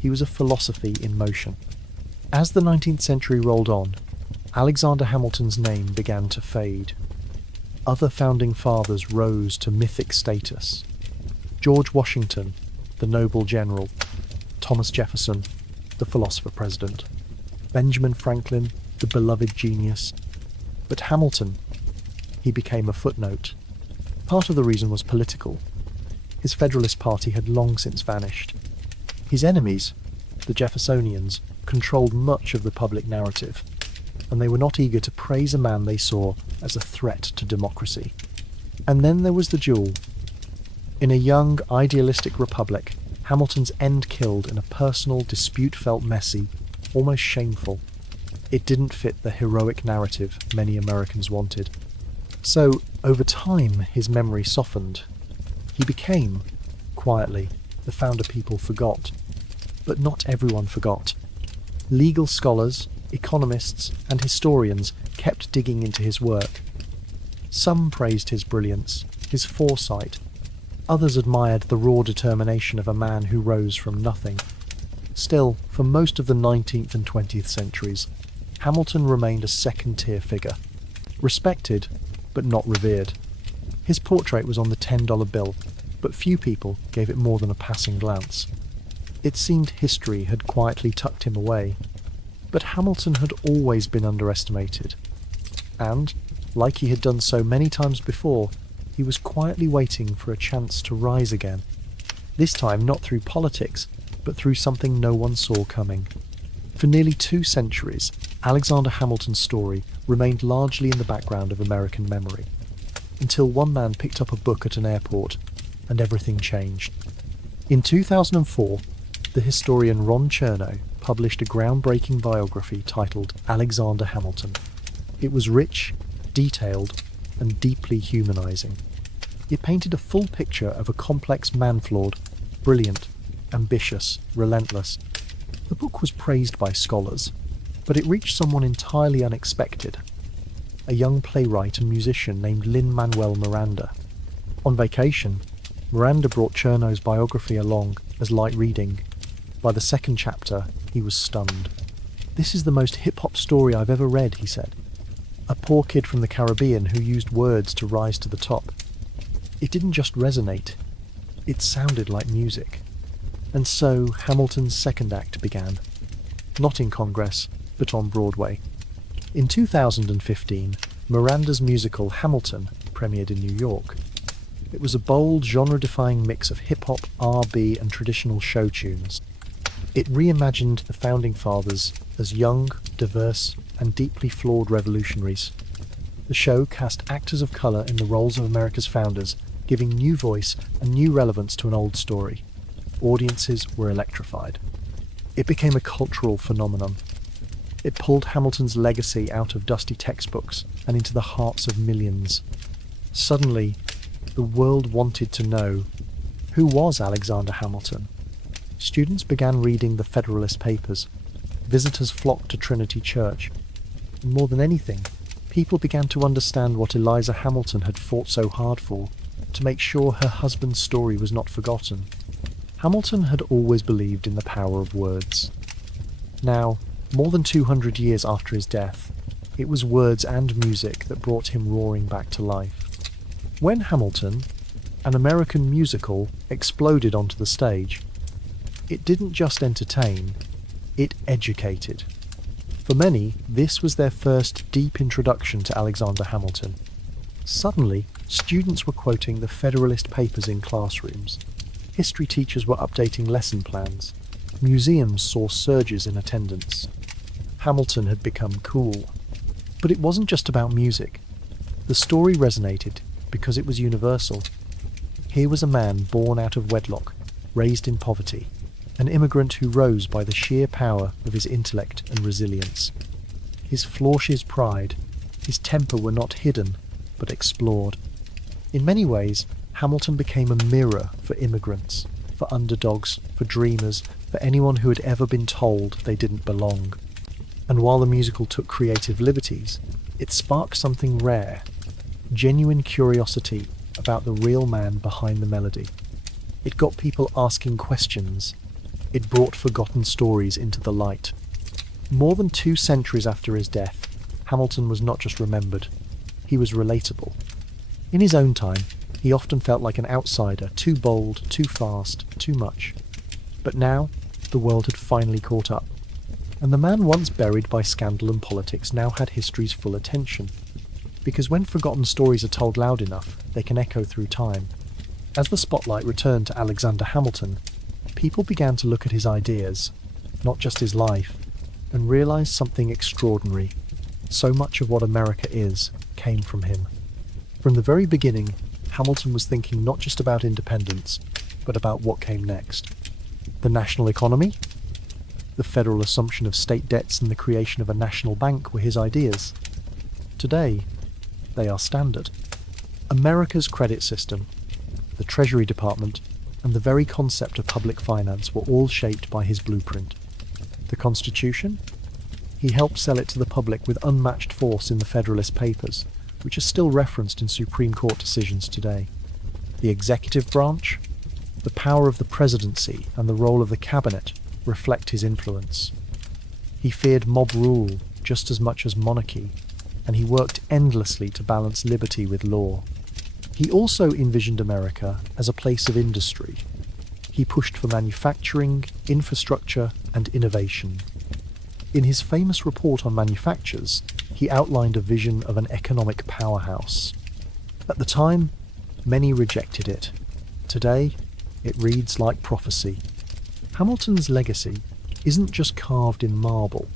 He was a philosophy in motion. As the 19th century rolled on, Alexander Hamilton's name began to fade. Other founding fathers rose to mythic status. George Washington, the noble general; Thomas Jefferson, the philosopher-president; Benjamin Franklin, the beloved genius. But Hamilton, he became a footnote. Part of the reason was political. His Federalist Party had long since vanished. His enemies, the Jeffersonians, controlled much of the public narrative, and they were not eager to praise a man they saw as a threat to democracy. And then there was the duel. In a young, idealistic republic, Hamilton's end killed in a personal dispute felt messy, almost shameful. It didn't fit the heroic narrative many Americans wanted. So, over time, his memory softened. He became, quietly, the founder people forgot. But not everyone forgot. Legal scholars, economists, and historians kept digging into his work. Some praised his brilliance, his foresight. Others admired the raw determination of a man who rose from nothing. Still, for most of the 19th and 20th centuries, Hamilton remained a second-tier figure. Respected, but not revered. His portrait was on the $10 bill, but few people gave it more than a passing glance. It seemed history had quietly tucked him away. But Hamilton had always been underestimated. And, like he had done so many times before, he was quietly waiting for a chance to rise again. This time not through politics, but through something no one saw coming. For nearly 2 centuries, Alexander Hamilton's story remained largely in the background of American memory, until one man picked up a book at an airport, and everything changed. In 2004, the historian Ron Chernow published a groundbreaking biography titled Alexander Hamilton. It was rich, detailed, and deeply humanizing. It painted a full picture of a complex man-flawed, brilliant, ambitious, relentless. The book was praised by scholars, but it reached someone entirely unexpected, a young playwright and musician named Lin-Manuel Miranda. On vacation, Miranda brought Chernow's biography along as light reading. By the second chapter, he was stunned. "This is the most hip-hop story I've ever read," he said. A poor kid from the Caribbean who used words to rise to the top. It didn't just resonate, it sounded like music. And so Hamilton's second act began. Not in Congress, but on Broadway. In 2015, Miranda's musical Hamilton premiered in New York. It was a bold, genre-defying mix of hip-hop, R&B, and traditional show tunes. It reimagined the Founding Fathers as young, diverse, and deeply flawed revolutionaries. The show cast actors of colour in the roles of America's founders, giving new voice and new relevance to an old story. Audiences were electrified. It became a cultural phenomenon. It pulled Hamilton's legacy out of dusty textbooks and into the hearts of millions. Suddenly, the world wanted to know, who was Alexander Hamilton? Students began reading the Federalist Papers. Visitors flocked to Trinity Church. And more than anything, people began to understand what Eliza Hamilton had fought so hard for, to make sure her husband's story was not forgotten. Hamilton had always believed in the power of words. Now, more than 200 years after his death, it was words and music that brought him roaring back to life. When Hamilton, an American musical, exploded onto the stage, it didn't just entertain, it educated. For many, this was their first deep introduction to Alexander Hamilton. Suddenly, students were quoting the Federalist Papers in classrooms. History teachers were updating lesson plans. Museums saw surges in attendance. Hamilton had become cool. But it wasn't just about music. The story resonated because it was universal. Here was a man born out of wedlock, raised in poverty, an immigrant who rose by the sheer power of his intellect and resilience. His flawshed pride, his temper were not hidden, but explored. In many ways, Hamilton became a mirror for immigrants, for underdogs, for dreamers, for anyone who had ever been told they didn't belong. And while the musical took creative liberties, it sparked something rare, genuine curiosity about the real man behind the melody. It got people asking questions. It brought forgotten stories into the light. More than 2 centuries after his death, Hamilton was not just remembered, he was relatable. In his own time, he often felt like an outsider, too bold, too fast, too much. But now, the world had finally caught up. And the man once buried by scandal and politics now had history's full attention. Because when forgotten stories are told loud enough, they can echo through time. As the spotlight returned to Alexander Hamilton, people began to look at his ideas, not just his life, and realize something extraordinary. So much of what America is came from him. From the very beginning, Hamilton was thinking not just about independence, but about what came next. The national economy? The federal assumption of state debts and the creation of a national bank were his ideas. Today, they are standard. America's credit system, the Treasury Department, and the very concept of public finance were all shaped by his blueprint. The Constitution? He helped sell it to the public with unmatched force in the Federalist Papers, which are still referenced in Supreme Court decisions today. The executive branch? The power of the presidency and the role of the cabinet reflect his influence. He feared mob rule just as much as monarchy, and he worked endlessly to balance liberty with law. He also envisioned America as a place of industry. He pushed for manufacturing, infrastructure, and innovation. In his famous report on manufactures, he outlined a vision of an economic powerhouse. At the time, many rejected it. Today, it reads like prophecy. Hamilton's legacy isn't just carved in marble.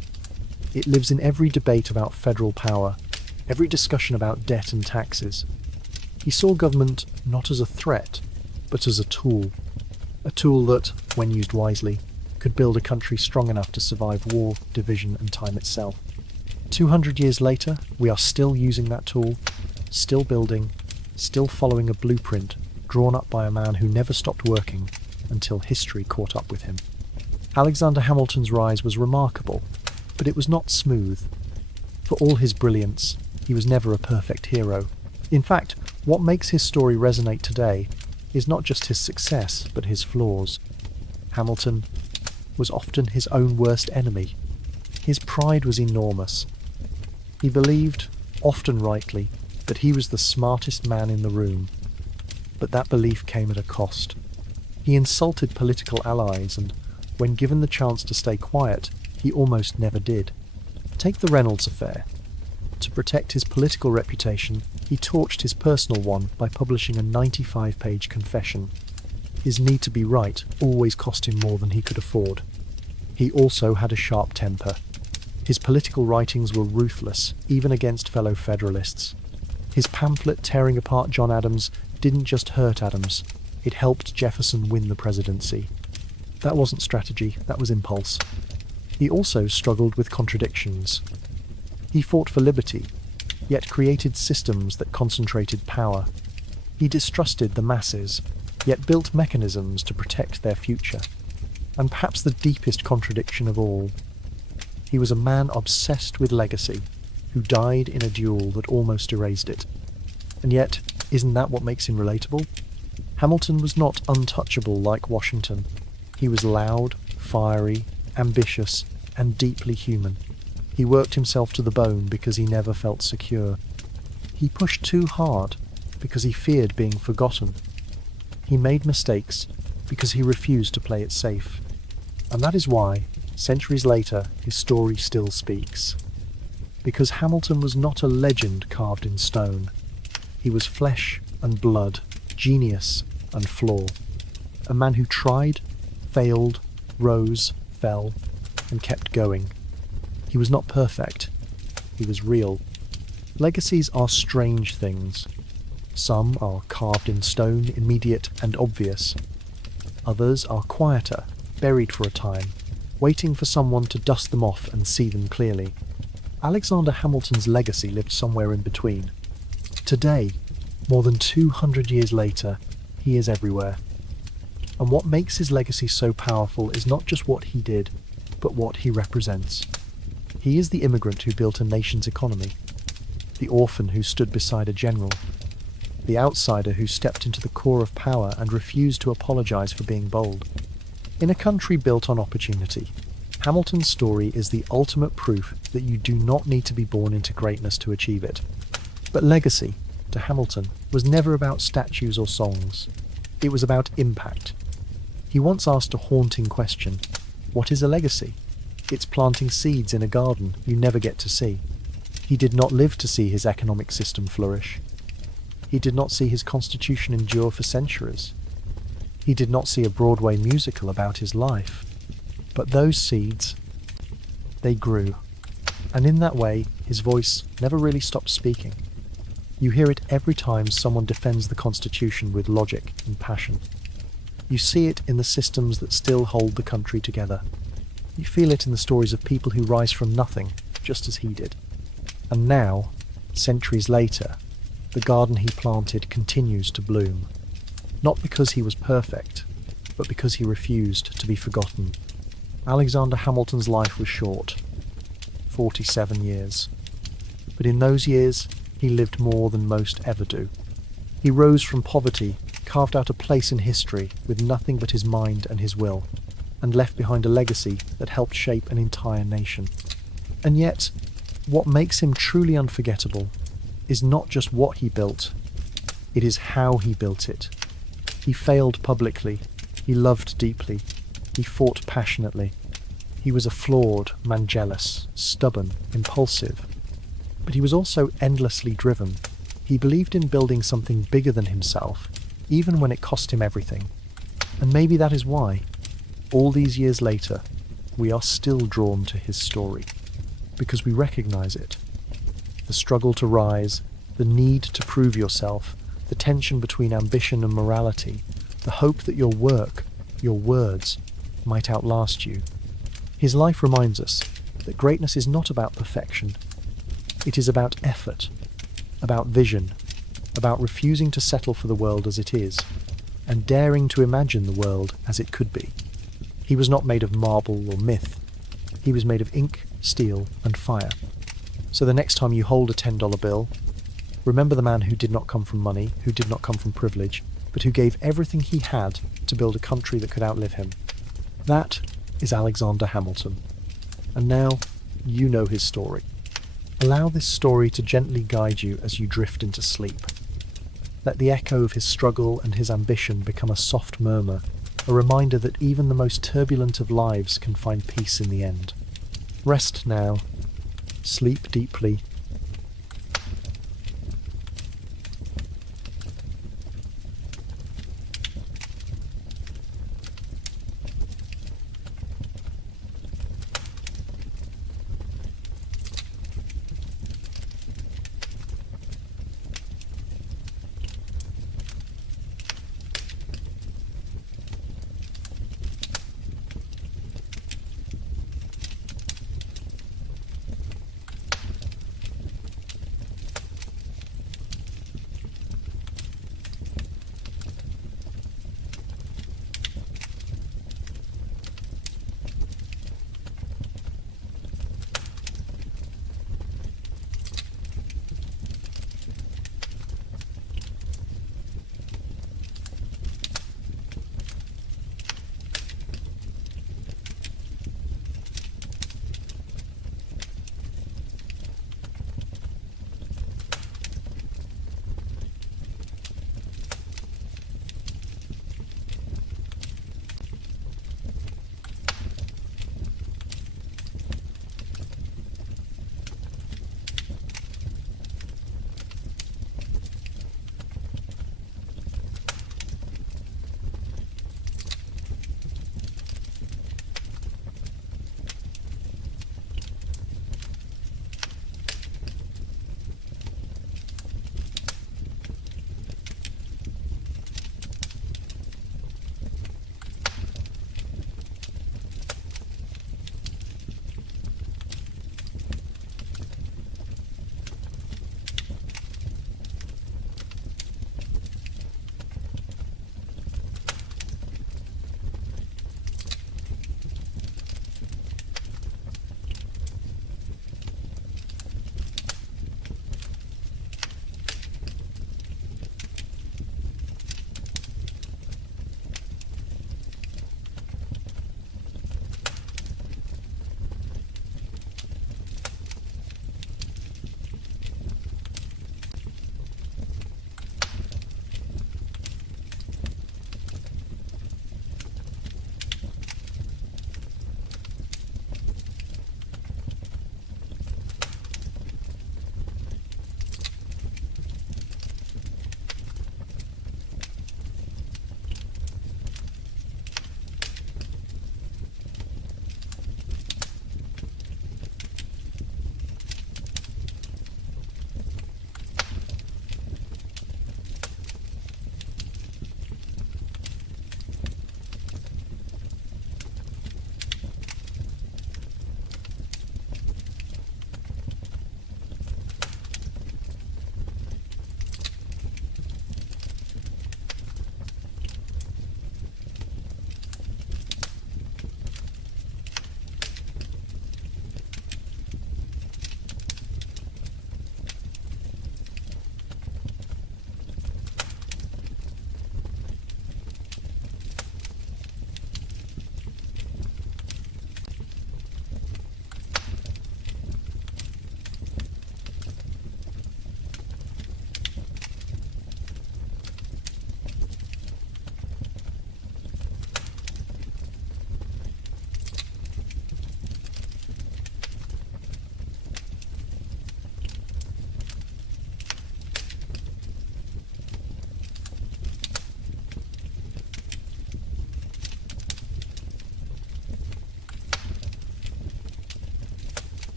It lives in every debate about federal power, every discussion about debt and taxes. He saw government not as a threat, but as a tool that, when used wisely, could build a country strong enough to survive war, division, and time itself. 200 years later, we are still using that tool, still building, still following a blueprint drawn up by a man who never stopped working until history caught up with him. Alexander Hamilton's rise was remarkable, but it was not smooth. For all his brilliance, he was never a perfect hero. In fact, what makes his story resonate today is not just his success, but his flaws. Hamilton was often his own worst enemy. His pride was enormous. He believed, often rightly, that he was the smartest man in the room. But that belief came at a cost. He insulted political allies, and when given the chance to stay quiet, he almost never did. Take the Reynolds affair. To protect his political reputation, he torched his personal one by publishing a 95-page confession. His need to be right always cost him more than he could afford. He also had a sharp temper. His political writings were ruthless, even against fellow Federalists. His pamphlet tearing apart John Adams didn't just hurt Adams, it helped Jefferson win the presidency. That wasn't strategy, that was impulse. He also struggled with contradictions. He fought for liberty, yet created systems that concentrated power. He distrusted the masses, yet built mechanisms to protect their future. And perhaps the deepest contradiction of all, he was a man obsessed with legacy, who died in a duel that almost erased it. And yet, isn't that what makes him relatable? Hamilton was not untouchable like Washington. He was loud, fiery, ambitious, and deeply human. He worked himself to the bone because he never felt secure. He pushed too hard because he feared being forgotten. He made mistakes because he refused to play it safe. And that is why, centuries later, his story still speaks. Because Hamilton was not a legend carved in stone. He was flesh and blood, genius and flaw. A man who tried, failed, rose, fell, and kept going. He was not perfect. He was real. Legacies are strange things. Some are carved in stone, immediate and obvious. Others are quieter, buried for a time, waiting for someone to dust them off and see them clearly. Alexander Hamilton's legacy lived somewhere in between. Today, more than 200 years later, he is everywhere. And what makes his legacy so powerful is not just what he did, but what he represents. He is the immigrant who built a nation's economy, the orphan who stood beside a general, the outsider who stepped into the core of power and refused to apologize for being bold. In a country built on opportunity, Hamilton's story is the ultimate proof that you do not need to be born into greatness to achieve it. But legacy, to Hamilton, was never about statues or songs. It was about impact. He once asked a haunting question: what is a legacy? It's planting seeds in a garden you never get to see. He did not live to see his economic system flourish. He did not see his constitution endure for centuries. He did not see a Broadway musical about his life. But those seeds, they grew. And in that way, his voice never really stopped speaking. You hear it every time someone defends the Constitution with logic and passion. You see it in the systems that still hold the country together. You feel it in the stories of people who rise from nothing, just as he did. And now, centuries later, the garden he planted continues to bloom. Not because he was perfect, but because he refused to be forgotten. Alexander Hamilton's life was short, 47 years. But in those years, he lived more than most ever do. He rose from poverty, carved out a place in history with nothing but his mind and his will, and left behind a legacy that helped shape an entire nation. And yet, what makes him truly unforgettable is not just what he built, it is how he built it. He failed publicly, he loved deeply, he fought passionately. He was a flawed man, jealous, stubborn, impulsive. But he was also endlessly driven. He believed in building something bigger than himself, even when it cost him everything. And maybe that is why, all these years later, we are still drawn to his story. Because we recognize it. The struggle to rise, the need to prove yourself, the tension between ambition and morality, the hope that your work, your words, might outlast you. His life reminds us that greatness is not about perfection. It is about effort, about vision, about refusing to settle for the world as it is, and daring to imagine the world as it could be. He was not made of marble or myth. He was made of ink, steel, and fire. So the next time you hold a $10 bill, remember the man who did not come from money, who did not come from privilege, but who gave everything he had to build a country that could outlive him. That is Alexander Hamilton. And now you know his story. Allow this story to gently guide you as you drift into sleep. Let the echo of his struggle and his ambition become a soft murmur, a reminder that even the most turbulent of lives can find peace in the end. Rest now, sleep deeply,